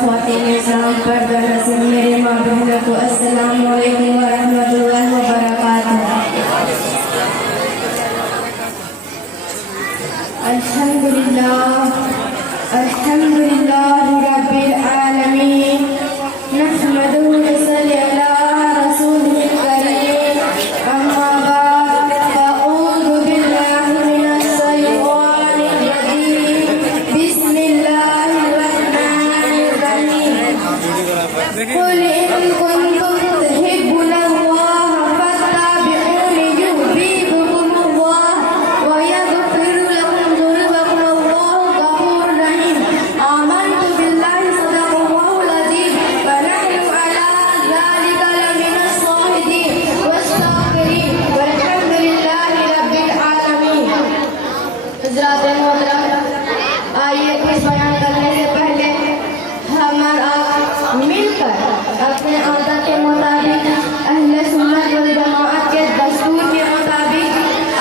ख्वातीन इस्लाम पर्दा नसीब मेरे माँ बहनों को अस्सलाम वालेकुम व रहमतुल्लाहि व बरकातुहू। अल्हम्दुलिल्लाह रब्बिल आलमीन नहमदुहु व नसल्ली अला रसूलिल करीम अम्मा बाद फ़अऊज़ु बिल्लाहि मिनश शैतानिर रजीम बिस्मिल्लाहिर रहमानिर रहीम कुल इन कुंतुम तुहिब्बुनल्लाह फत्तबिऊनी युहब्बिबकुमुल्लाह व यग़फिर लकुम ज़ुनूबकुम अल्लाहु गफूरुर रहीम। आमन्तु बिल्लाहि सदक़ल्लाहुल अज़ीम व नहनु अला ज़ालिका लमिनश शाहिदीन वश्शाकिरीन वल्हम्दुलिल्लाहि रब्बिल आलमीन। हज़रात मोहतरम, आइए कुछ बयान करने से पहले हम और आप मिलकर अपने आदत के मुताबिक अहले सुन्नत वल जमाअत के दस्तूर के मुताबिक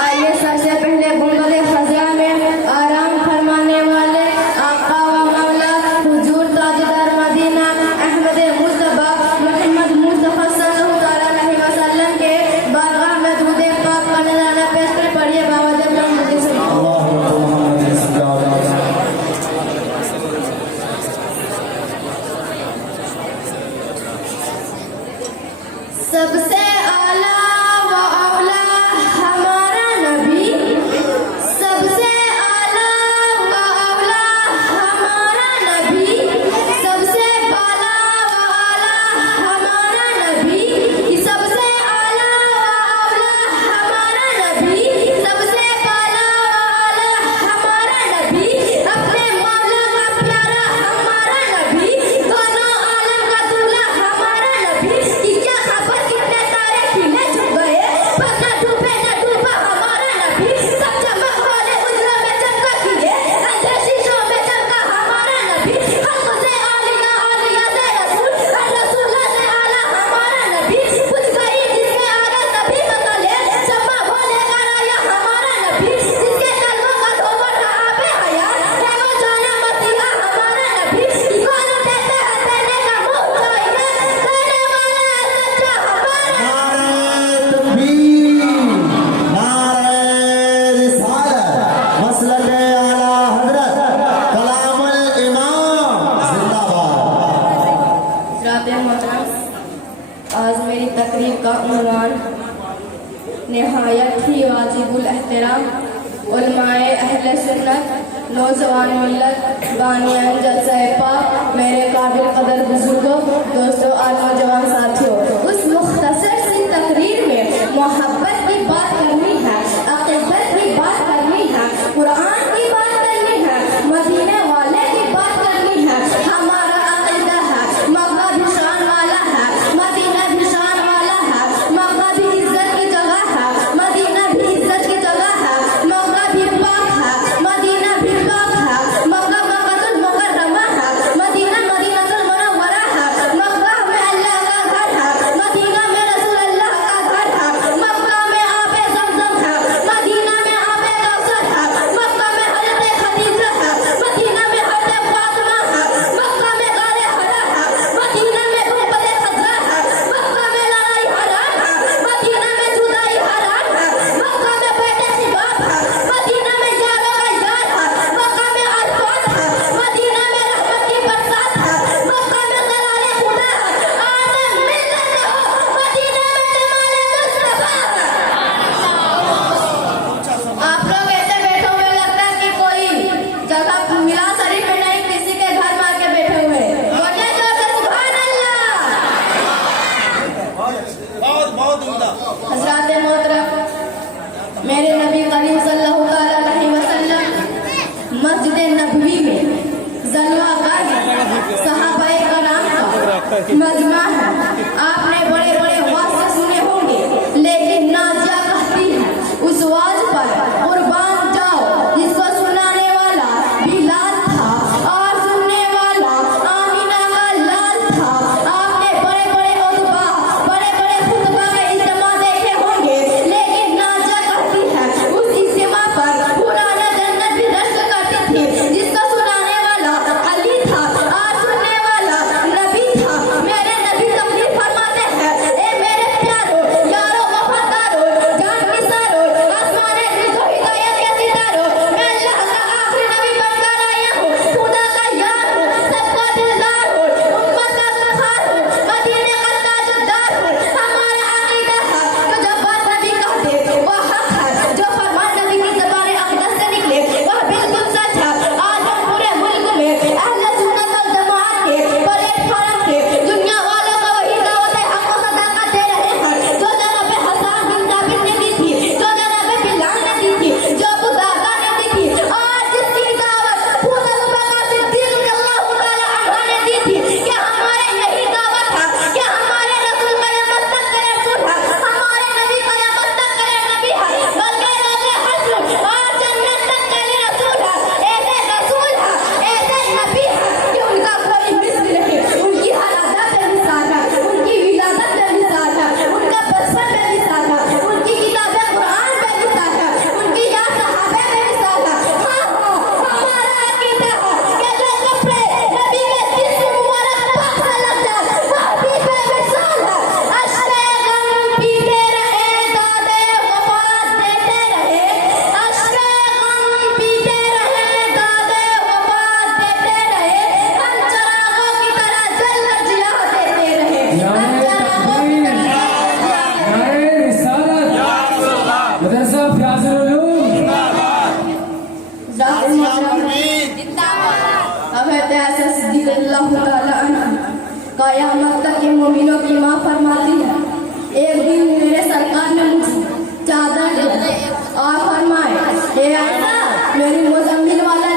आइए सबसे पहले गुंबद खज़रा में आराम फरमाने वाले आका व मौला हुजूर ताजदार मदीना अहमद मुस्तफा मोहम्मद मुस्तफा सल्लल्लाहु अलैहि वसल्लम के बारगाह में दुरूद पाक का नज़राना पेश कर पढ़िए बावजह सबसे आला व अवला हमारा नबी, सबसे आला व अवला हमारा नबी, सबसे बाला व आला हमारा नबी, सबसे आला व अवला हमारा नबी, सबसे बाला व आला हमारा नबी, अपने मौला का प्यारा हमारा नबी, दोनों आलम का दूल्हा हमारा नबी। क्या खबर कितने तारे खिले छुप गए, पर न डूबे न डूबा हमारा नबी। सब चमक वाले उजलों में चमका किए, अंधे शीशों में चमका हमारा नबी। हल्कों से आलिया आलिया से रसूल, रसूला से आला हमारा नबी। कुछ गई जिसके आगे सभी मसले, शम्मा भोले का राया हमारा नबी। जिसके कलमों का धोकर आबे हयात, है वो जाना मसीहा हमारा नबी। ईमान देते हैं देने का मुंह चाहिए, देने वाला है सच्चा हमारा। नारे तकबीर, नारे रिसालत, मसलक आला हजरत, कलामुल इमाम जिंदाबाद। हज़रात मोहतरम, आज मेरी तकरीर का उन्वान निहायत ही वाजिबुल एहतराम उलमाए अहले सुन्नत नौजवान मिल्लत बानियान जलसा पाक मेरे काबिल कदर बुजुर्गों दोस्तों और नौजवान साथियों, उस मुख्तसर सी तकरीर में मोहब्बत की बात करनी है, अक़ीदत की बात करनी है, कुरान की बात करनी है, मदीने वाले की बात करनी है। हमारा अक़ीदा है मक्का भी शान वाला है, मदीना भी शान वाला है, मक्का भी इज्जत की जगह है, मदीना भी इज्जत की जगह है, मक्का भी पाक है, मदीना भी पाक है, मक्का मक्कातुल मुकर्रमा है, मदीना मदीनातुल मुनव्वरा है, मक्का में अल्लाह का घर है, मदीना में रसूल अल्लाह का घर है, मक्का में आबे ज़मज़म है, मदीना में आबे कौसर है, मक्का में हज़रत खदीजा है, मदीना में हज़रत फातिमा है, मक्का में गारे हरा है, मदीना में गुंबद खज़रा है, मक्का में लड़ाई हराम है, मदीना में जुदाई हराम है, मक्का में बैठे शिबाब है, मदीना में यारों का यार है, मक्का में अरफात है, मदीना में रहमत की बरसात है, मक्का में करारे खुदा है, आदम मिल्लत हो, मदीना में जमाले मुस्तफा है। आप लोग ऐसे बैठे हुए लगता है कि कोई जगह मिला शरीफ में नहीं, किसी के घर मार के बैठे हुए हैं। बोलिए जोर से सुभान अल्लाह। बहुत उम्दा। हज़रात मोहतरम, मेरे नबी करीम सल्लल्लाहु अलैहि वसल्लम मस्जिद नबवी में जलवा गाजी सहाबाए कराम का मजमा है। आपने बड़े बड़े वाज सुने होंगे, लेकिन नाजिया कहती है उस वाज पर कुर्बान जाओ जिसको सुनाने वाला बिलाल था और सुनने वाला आमिना का लाल था। आपने बड़े बड़े खुतबा बड़े बड़े खुतबा के इज्तिमा देखे होंगे, लेकिन नाजिया कहती है उस इज्तिमा पर पुराना जन्नत भी दर्श करती थी, जिसको सुनाने वाला अली था और सुनने वाला क़यामत तक के मोमिनों की माँ फरमाती है, एक दिन मेरे सरकार ने मुझे चादर दी और फरमाए, हे आयशा, मेरी मुज़म्मिल वाला